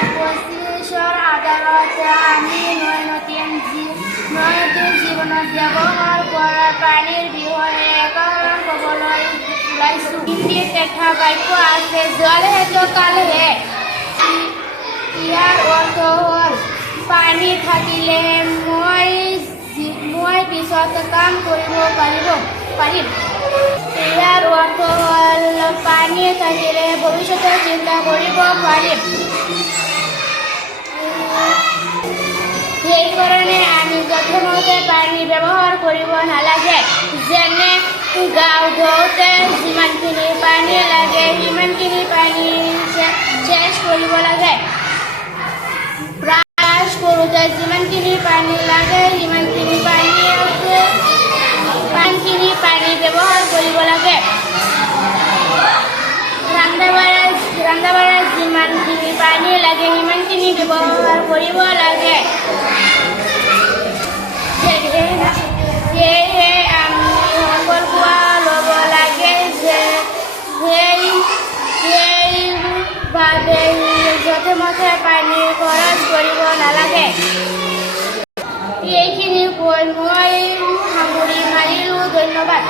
2025 আদালতে আমি নৈনন্দিন জীৱনত ব্যৱহাৰ কৰা পানীৰ বিষয়ে একৰণ ক'বলৈ ওলাইছো। হিন্দীত এটা বাক্য আছে, জল হে তো কাল হে। ইয়াৰ অৰ্থ হ'ল পানী থাকিলে মই পিছত কাম কৰিব পাৰিম। ইয়াৰ অৰ্থ হ'ল পানী থাকিলে ভৱিষ্যতৰ চিন্তা কৰিব পাৰিম। সেইকাৰণে আমি যথেমতে পানী ব্যৱহাৰ কৰিব নালাগে। যেনে গা ধুওঁতে যিমানখিনি পানী লাগে সিমানখিনি পানী চেঞ্জ কৰিব লাগে। ব্ৰাছ কৰোঁতে যিমানখিনি পানী লাগে সিমানখিনি পানী ব্যৱহাৰ কৰিব লাগে। ৰন্ধা-বঢ়াত যিমানখিনি পানী লাগে সিমানখিনি ব্যৱহাৰ কৰিব লাগে। সেয়েহে আমি সতৰ্কতা ল'ব লাগে যে সেইবাবে যথেমতে পানী খৰচ কৰিব নালাগে। এইখিনি কৈ মই সামৰি মাৰিলোঁ। ধন্যবাদ।